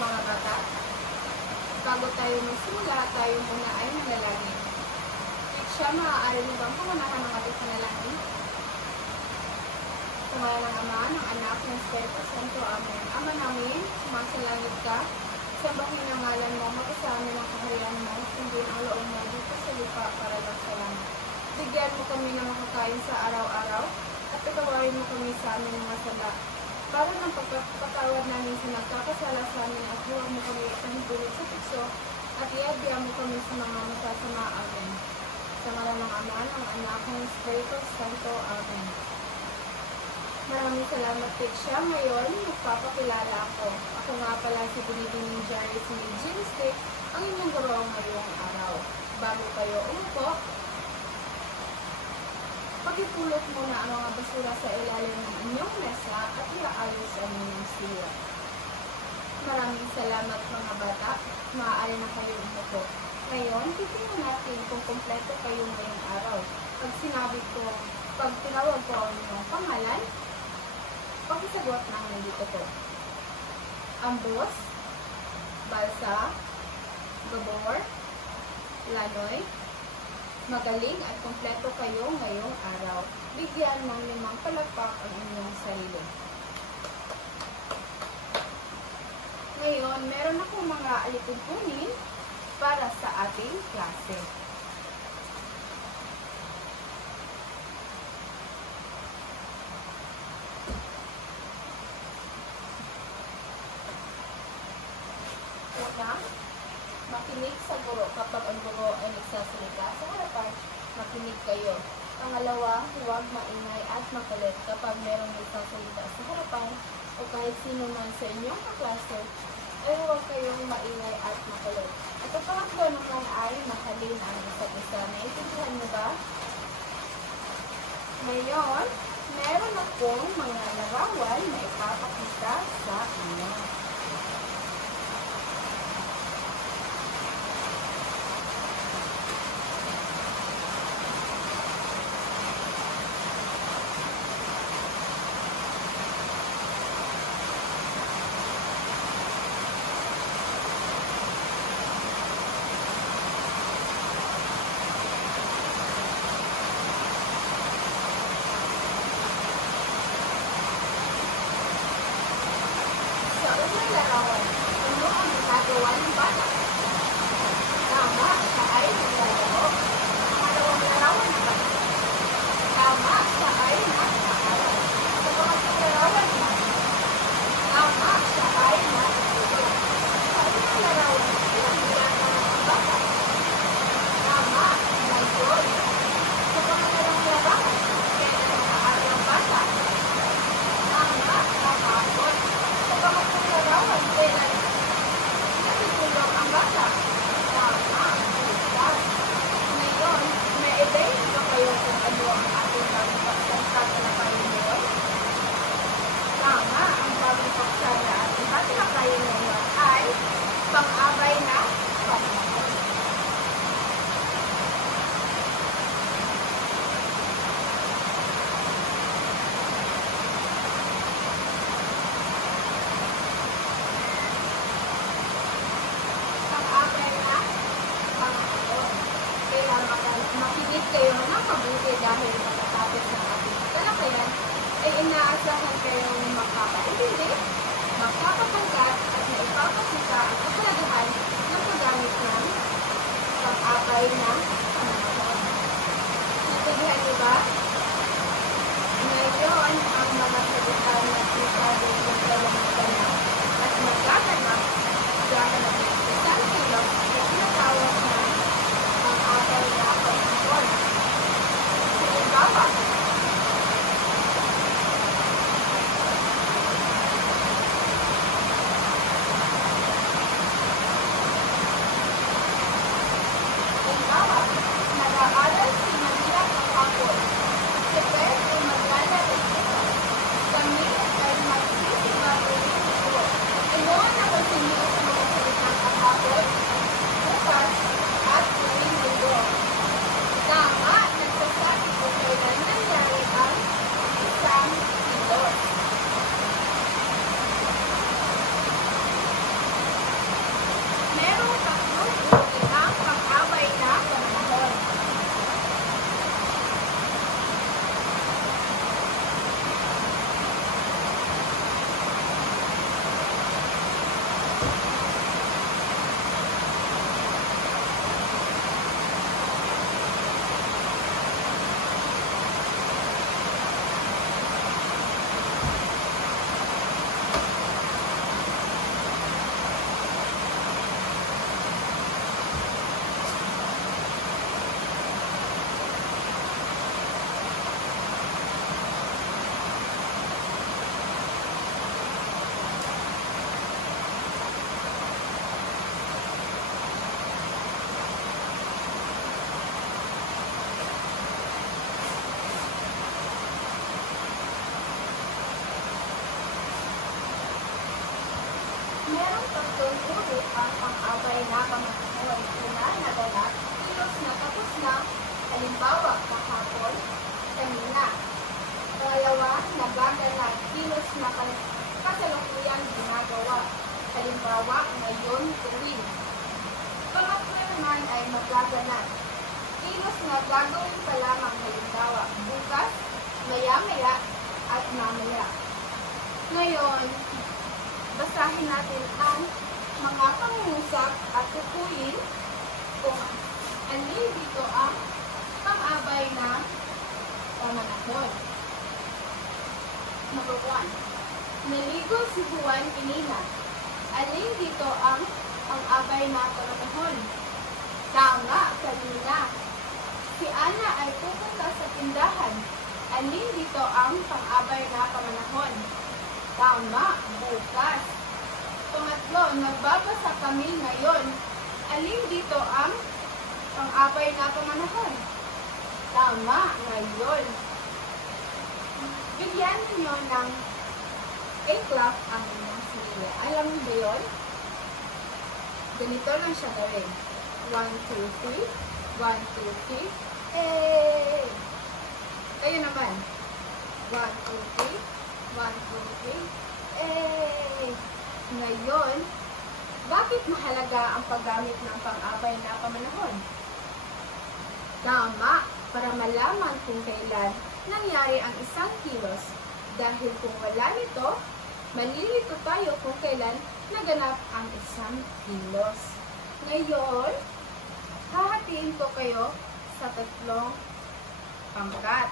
mga bata, bago tayo magsimula, tayo muna ay manalangin. Siya, maaari mo bang pangunahan ng ating panalangin? Sa ngalan ng Ama, ng Anak, ng Espiritu Santo. Amen. Ama namin, sumasalangit ka, sambahin ang ngalan mo, magkasama ng kaharian mo, sundin ang loob mo dito sa lupa para lang sa langit. Bigyan mo kami ng makakain sa araw-araw, at patawarin mo kami sa amin ng masala. Para ng pagpapatawad namin sa nagkakasala sa amin at huwag mo kami pahintulot sa tukso at iabya mo kami sa mga masasama. Amen. Sa ngalan ng Ama, ng Anak, ng Espiritu Santo. Amen. Maraming salamat, Teacher. Ngayon, magpapakilala ako. Ako nga pala si Binibining Jairus May Ginstick, ang inyong guro ngayong araw. Bago kayo umupo, pagipulot muna ang mga basura sa ilalim ng inyong mesa at iaayos ang inyong siya. Maraming salamat mga bata. Maaari na kayo umupo. Ngayon, titingnan natin kung kompleto kayo ngayong araw. Pag tinawag ko ang inyong pangalan, pag-isagot ng nandito ko. Ambos, Balsa, Gabor, Lanoy, magaling at kompleto kayo ngayong araw. Bigyan ng 5 palakpak ang inyong sarili. Ngayon, meron akong mga alituntunin para sa ating klase. Una, makinig sa guro. Kapag ang guro ay nagsasalita sa harapan, makinig kayo. Pangalawa, huwag maingay at makulit. Kapag merong nagsasalita sa harapan o kahit sino man sa inyong kaklase, ay huwag kayong maingay at makulit. At ang pangatlo naman ay mahalin ang isa't isa. Naintindihan mo ba? Ngayon, meron akong mga larawan na ipapakita sa inyo. Makinig kayo ng mabuti dahil pagkatapos ng ating talakayan ay inaasahan kayong makakaintindi, makakapangkat at maipapakita ang kahalagahan ng paggamit ng pang-abay na panahon. Naintindihan niyo ba? Ngayon, ang mga sagutan na sinasabi ng kailangan at magkakanap dahil ng isang kilog na tinatawag na pang-abay na panahon. Halimbawa, Merong tatlong uri ang pang-abay na pamanahon. Una, naganap, kilos na tapos na, halimbawa, kahapon, kanina. Pangalawa, nagaganap, kilos na kasalukuyan ginagawa, halimbawa, ngayon, tuwing. Pangatlo naman ay magaganap, kilos na gagawin pa lamang, halimbawa, bukas, maya-maya, at mamaya. Ngayon, basahin natin ang mga pangungusap at tukuyin kung alin dito ang pang-abay na pamanahon. Number 1. Naligo si Juan kanina. Alin dito ang pang-abay na pamanahon? Tama, kanina. Si Ana ay pupunta sa tindahan. Alin dito ang pang-abay na pamanahon? Tama, bukas. Pangatlo, nagbabasa kami ngayon. Alin dito ang pang-abay na pamanahon? Tama, ngayon. Bigyan niyo ng A-clap ang inyong sarili. Alam mo ba yun? Ganito lang siya gawin. 1, 2, 3. 1, 2, 3. Eh! Kayo naman. 1, 2, 3. 1, 2, 3. Eh! Ngayon, bakit mahalaga ang paggamit ng pang-abay na pamanahon? Tama, para malaman kung kailan nangyari ang isang kilos. Dahil kung wala nito, malilito tayo kung kailan naganap ang isang kilos. Ngayon, hahatiin ko kayo sa tatlong pangkat.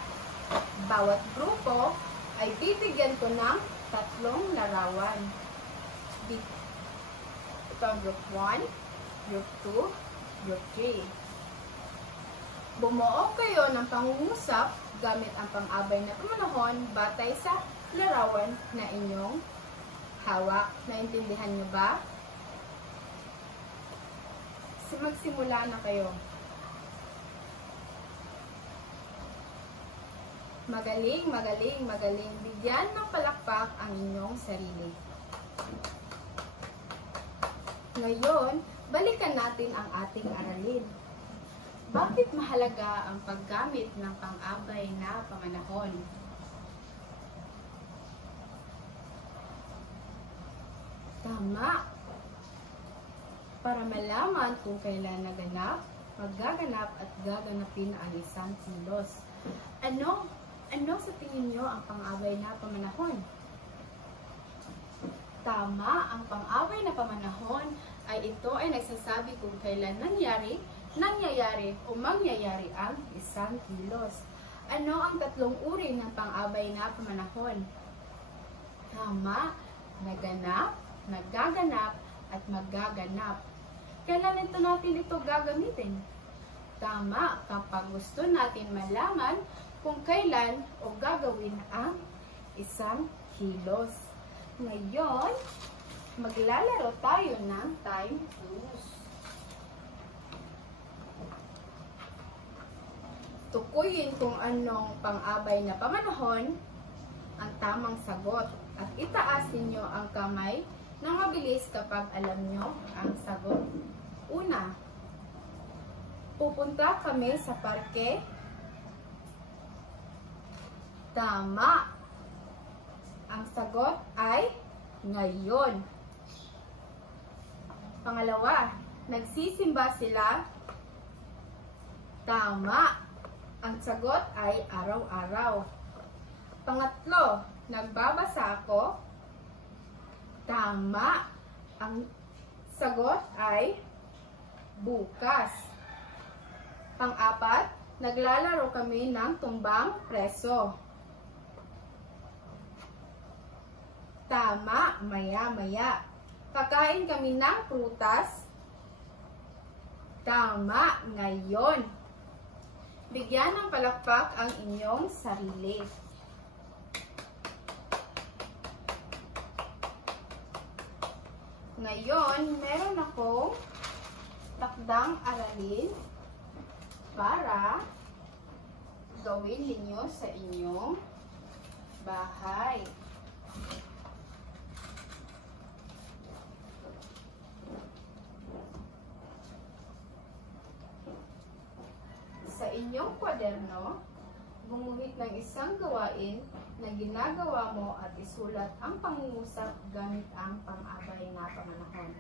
Bawat grupo ay bibigyan ko ng tatlong larawan. Ito ang group 1, group 2, group 3. Bumuo kayo ng pangungusap gamit ang pang-abay na pamanahon batay sa larawan na inyong hawak. Naintindihan nyo ba? Magsimula na kayo. Magaling, magaling, magaling. Bigyan ng palakpak ang inyong sarili. Ngayon, balikan natin ang ating aralin. Bakit mahalaga ang paggamit ng pang-abay na pamanahon? Tama. Para malaman kung kailan naganap, magaganap at gaganapin ang isang kilos. Ano sa tingin nyo ang pang-abay na pamanahon? Tama, ang pang-abay na pamanahon ay ito ay nagsasabi kung kailan nangyayari o mangyayari ang isang kilos. Ano ang tatlong uri ng pang-abay na pamanahon? Tama, naganap, nagaganap, at magaganap. Kailan natin ito gagamitin? Tama, kapag gusto natin malaman kung kailan o gagawin ang isang kilos. Ngayon, maglalaro tayo ng time clues. Tukuyin kung anong pang-abay na pamanahon ang tamang sagot at itaas ninyo ang kamay nang mabilis kapag alam nyo ang sagot. Una, pupunta kami sa parke. Tama. Ang sagot ay ngayon. Pangalawa, nagsisimba sila. Tama. Ang sagot ay araw-araw. Pangatlo, nagbabasa ako. Tama. Ang sagot ay bukas. Pang-apat, naglalaro kami ng tumbang preso. Tama, maya-maya. Kakain kami ng prutas. Tama, ngayon. Bigyan ng palakpak ang inyong sarili. Ngayon, meron akong takdang aralin para gawin ninyo sa inyong bahay. inyong kwaderno, gumuhit ng isang gawain na ginagawa mo at isulat ang pangungusap gamit ang pang-abay nga pamanahon.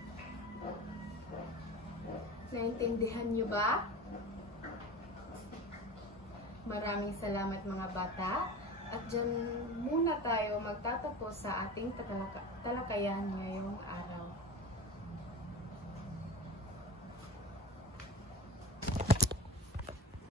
Naintindihan niyo ba? Maraming salamat mga bata. At dyan muna tayo magtatapos sa ating talakayan ngayong araw.